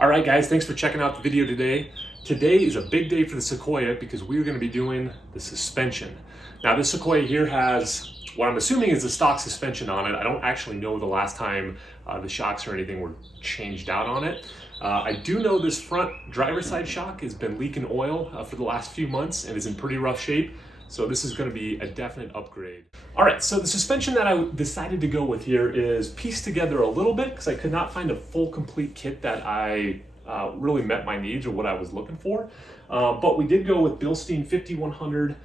All right, guys, thanks for checking out the video today. Today is a big day for the Sequoia because we're going to be doing the suspension. Now, this Sequoia here has what I'm assuming is a stock suspension on it. I don't actually know the last time the shocks or anything were changed out on it. I do know this front driver's side shock has been leaking oil for the last few months and is in pretty rough shape. So this is going to be a definite upgrade. All right, so the suspension that I decided to go with here is pieced together a little bit because I could not find a full complete kit that I really met my needs or what I was looking for. But we did go with Bilstein 5100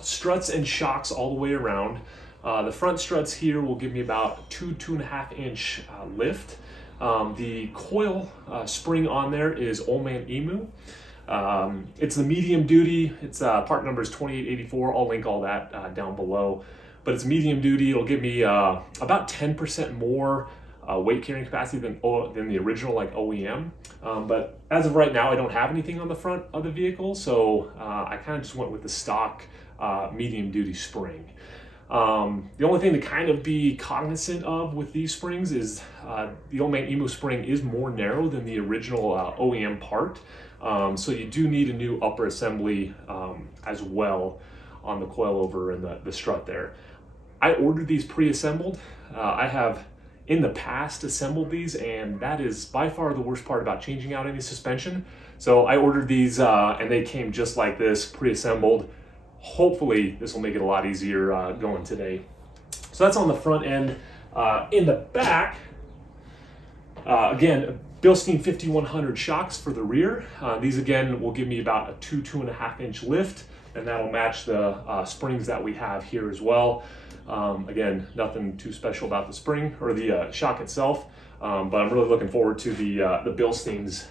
struts and shocks all the way around. The front struts here will give me about 2.5 inch lift. The coil spring on there is Old Man Emu. It's the medium duty. It's part number is 2884. I'll link all that down below. But it's medium duty. It'll give me about 10% more weight carrying capacity than the original like OEM. But as of right now, I don't have anything on the front of the vehicle, so I kind of just went with the stock medium duty spring. The only thing to kind of be cognizant of with these springs is the Old Man Emu spring is more narrow than the original OEM part. So you do need a new upper assembly as well on the coilover and the strut there. I ordered these pre-assembled. I have in the past assembled these, and that is by far the worst part about changing out any suspension. So I ordered these and they came just like this, pre-assembled. Hopefully this will make it a lot easier going today. So that's on the front end. In the back, again, Bilstein 5100 shocks for the rear. These again will give me about a 2.5 inch lift, and that'll match the springs that we have here as well. Again, nothing too special about the spring or the shock itself, but I'm really looking forward to the Bilsteins.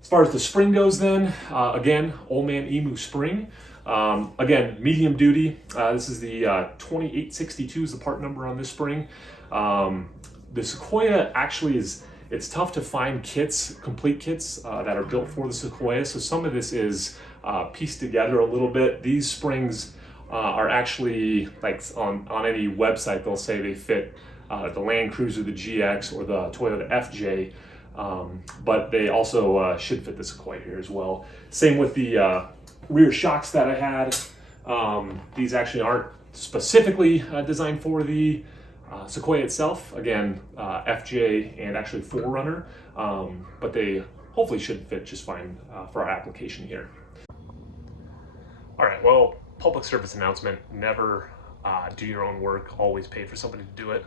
As far as the spring goes then, again, Old Man Emu spring. Again, medium duty. This is the 2862 is the part number on this spring. The Sequoia actually it's tough to find kits, complete kits that are built for the Sequoia. So some of this is pieced together a little bit. These springs are actually like on any website, they'll say they fit the Land Cruiser, the GX, or the Toyota FJ. But they also should fit the Sequoia here as well. Same with the rear shocks that I had. These actually aren't specifically designed for the Sequoia itself. Again, FJ and actually 4Runner, but they hopefully should fit just fine for our application here. All right, well, public service announcement, never do your own work, always pay for somebody to do it.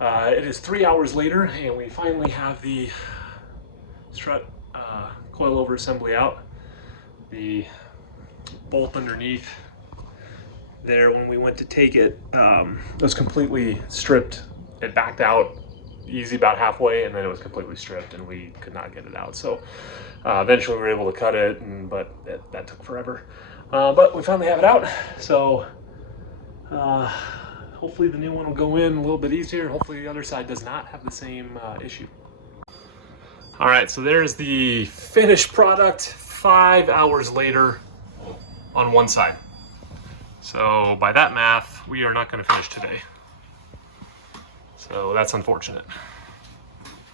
It is 3 hours later and we finally have the strut coilover assembly out. The bolt underneath there, when we went to take it, was completely stripped. It backed out easy about halfway, and then it was completely stripped and we could not get it out. So eventually we were able to cut it, but that took forever. But we finally have it out. So hopefully the new one will go in a little bit easier. Hopefully the other side does not have the same issue. All right, so there's the finished product 5 hours later on one side. So by that math, we are not going to finish today. So that's unfortunate,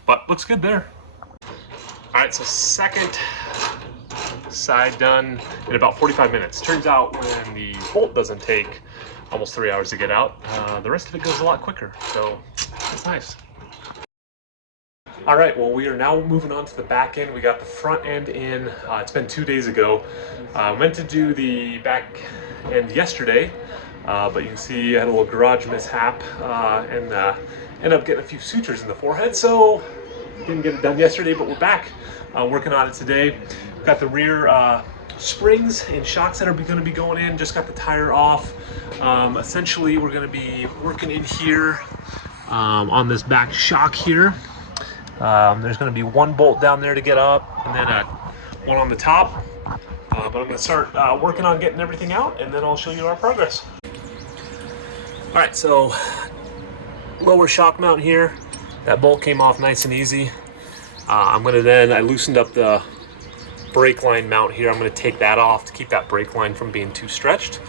but looks good there. All right, so second side done in about 45 minutes. Turns out when the bolt doesn't take almost 3 hours to get out, the rest of it goes a lot quicker. So it's nice. All right, well, we are now moving on to the back end. We got the front end in. It's been 2 days ago. Meant to do the back end yesterday, but you can see I had a little garage mishap and ended up getting a few sutures in the forehead, so didn't get it done yesterday, but we're back working on it today. We've got the rear springs and shocks that are going to be going in. Just got the tire off. Essentially, we're going to be working in here on this back shock here. There's going to be one bolt down there to get up, and then one on the top. But I'm going to start working on getting everything out, and then I'll show you our progress. All right, so lower shock mount here. That bolt came off nice and easy. I loosened up the brake line mount here. I'm going to take that off to keep that brake line from being too stretched.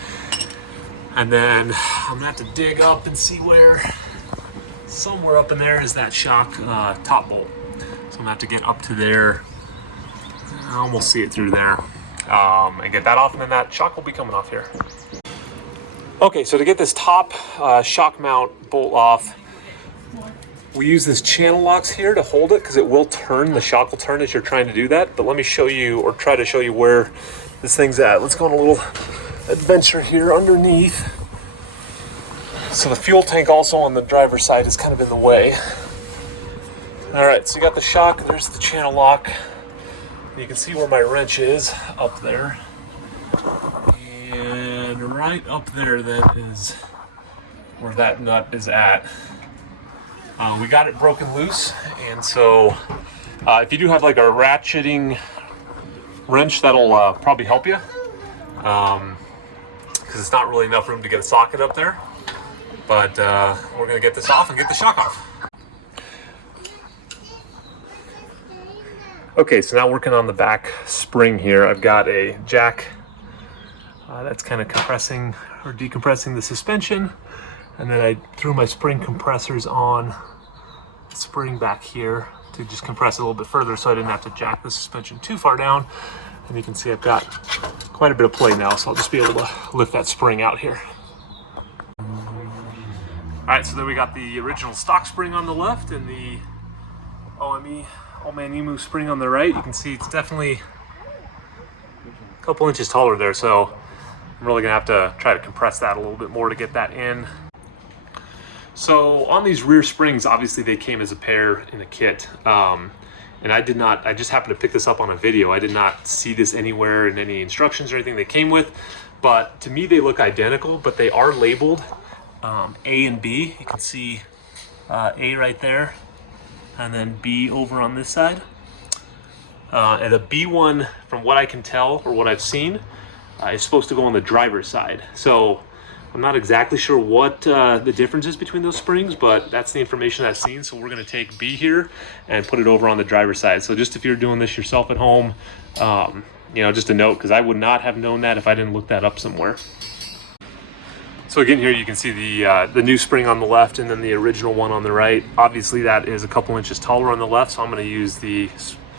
And then I'm going to have to dig up and see where, somewhere up in there is that shock top bolt. So I'm gonna have to get up to there. I almost see it through there. And get that off, and then that shock will be coming off here. Okay, so to get this top shock mount bolt off, we use this channel locks here to hold it because it will turn, the shock will turn as you're trying to do that. But let me show you, or try to show you where this thing's at. Let's go on a little adventure here underneath. So the fuel tank also on the driver's side is kind of in the way. All right, so you got the shock, there's the channel lock. You can see where my wrench is up there. And right up there, that is where that nut is at. We got it broken loose, and so if you do have like a ratcheting wrench, that'll probably help you, because it's not really enough room to get a socket up there. But we're gonna get this off and get the shock off. Okay, so now working on the back spring here, I've got a jack that's kind of compressing or decompressing the suspension, and then I threw my spring compressors on the spring back here to just compress it a little bit further so I didn't have to jack the suspension too far down. And you can see I've got quite a bit of play now, so I'll just be able to lift that spring out here. All right, so there we got the original stock spring on the left and the OME, Old Man Emu spring on the right. You can see it's definitely a couple inches taller there, so I'm really gonna have to try to compress that a little bit more to get that in. So on these rear springs, obviously they came as a pair in a kit. And I just happened to pick this up on a video. I did not see this anywhere in any instructions or anything they came with, but to me they look identical, but they are labeled A and B. You can see A right there, and then B over on this side. And the B one, from what I can tell or what I've seen, is supposed to go on the driver's side. So I'm not exactly sure what the difference is between those springs, but that's the information I've seen. So we're gonna take B here and put it over on the driver's side. So just if you're doing this yourself at home, you know, just a note, because I would not have known that if I didn't look that up somewhere. So again, here you can see the new spring on the left and then the original one on the right. Obviously that is a couple inches taller on the left, so I'm gonna use the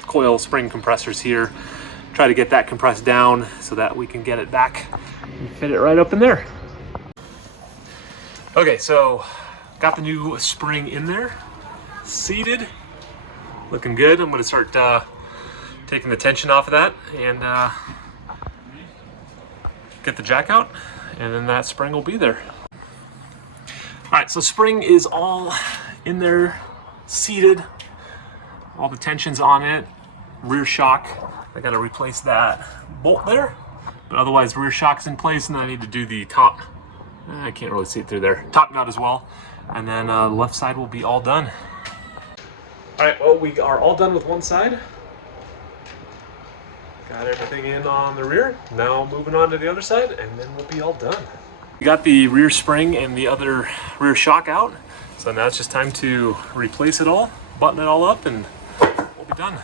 coil spring compressors here, try to get that compressed down so that we can get it back and fit it right up in there. Okay, so got the new spring in there, seated, looking good. I'm gonna start taking the tension off of that and get the jack out, and then that spring will be there. All right, so spring is all in there, seated, all the tension's on it, rear shock. I gotta replace that bolt there, but otherwise rear shock's in place, and then I need to do the top. I can't really see it through there. Top nut as well. And then the left side will be all done. All right, well, we are all done with one side. Got everything in on the rear. Now moving on to the other side, and then we'll be all done. We got the rear spring and the other rear shock out. So now it's just time to replace it all, button it all up, and we'll be done.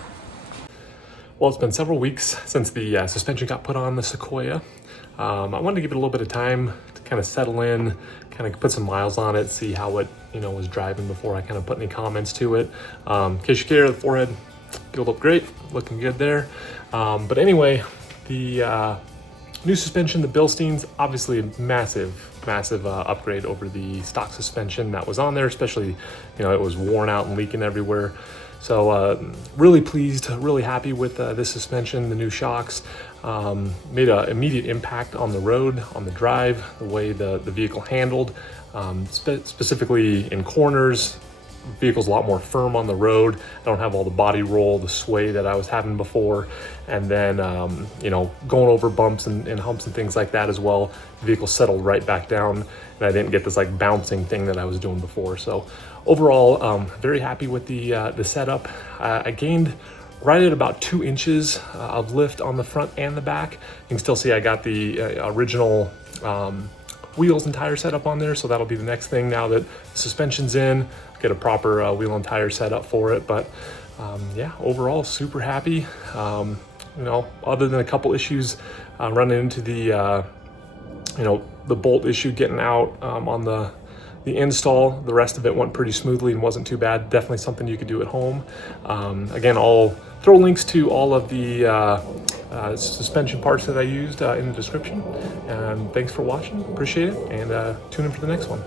Well, it's been several weeks since the suspension got put on the Sequoia. I wanted to give it a little bit of time to kind of settle in, kind of put some miles on it, see how it, you know, was driving before I kind of put any comments to it. In case you care, the forehead filled up great, looking good there. But anyway, the new suspension, the Bilstein's, obviously a massive upgrade over the stock suspension that was on there, especially, you know, it was worn out and leaking everywhere. So really pleased, really happy with this suspension, the new shocks. Made an immediate impact on the road, on the drive, the way the vehicle handled, specifically in corners. The vehicle's a lot more firm on the road. I don't have all the body roll, the sway that I was having before. And then, you know, going over bumps and humps and things like that as well. The vehicle settled right back down, and I didn't get this like bouncing thing that I was doing before. So overall, very happy with the setup. I gained right at about 2 inches of lift on the front and the back. You can still see I got the original wheels and tire setup on there, so that'll be the next thing now that the suspension's in, get a proper wheel and tire setup for it. But yeah, overall super happy. You know, other than a couple issues running into the you know, the bolt issue getting out on the the install, the rest of it went pretty smoothly and wasn't too bad. Definitely something you could do at home. Again, I'll throw links to all of the suspension parts that I used in the description. And thanks for watching, appreciate it, and tune in for the next one.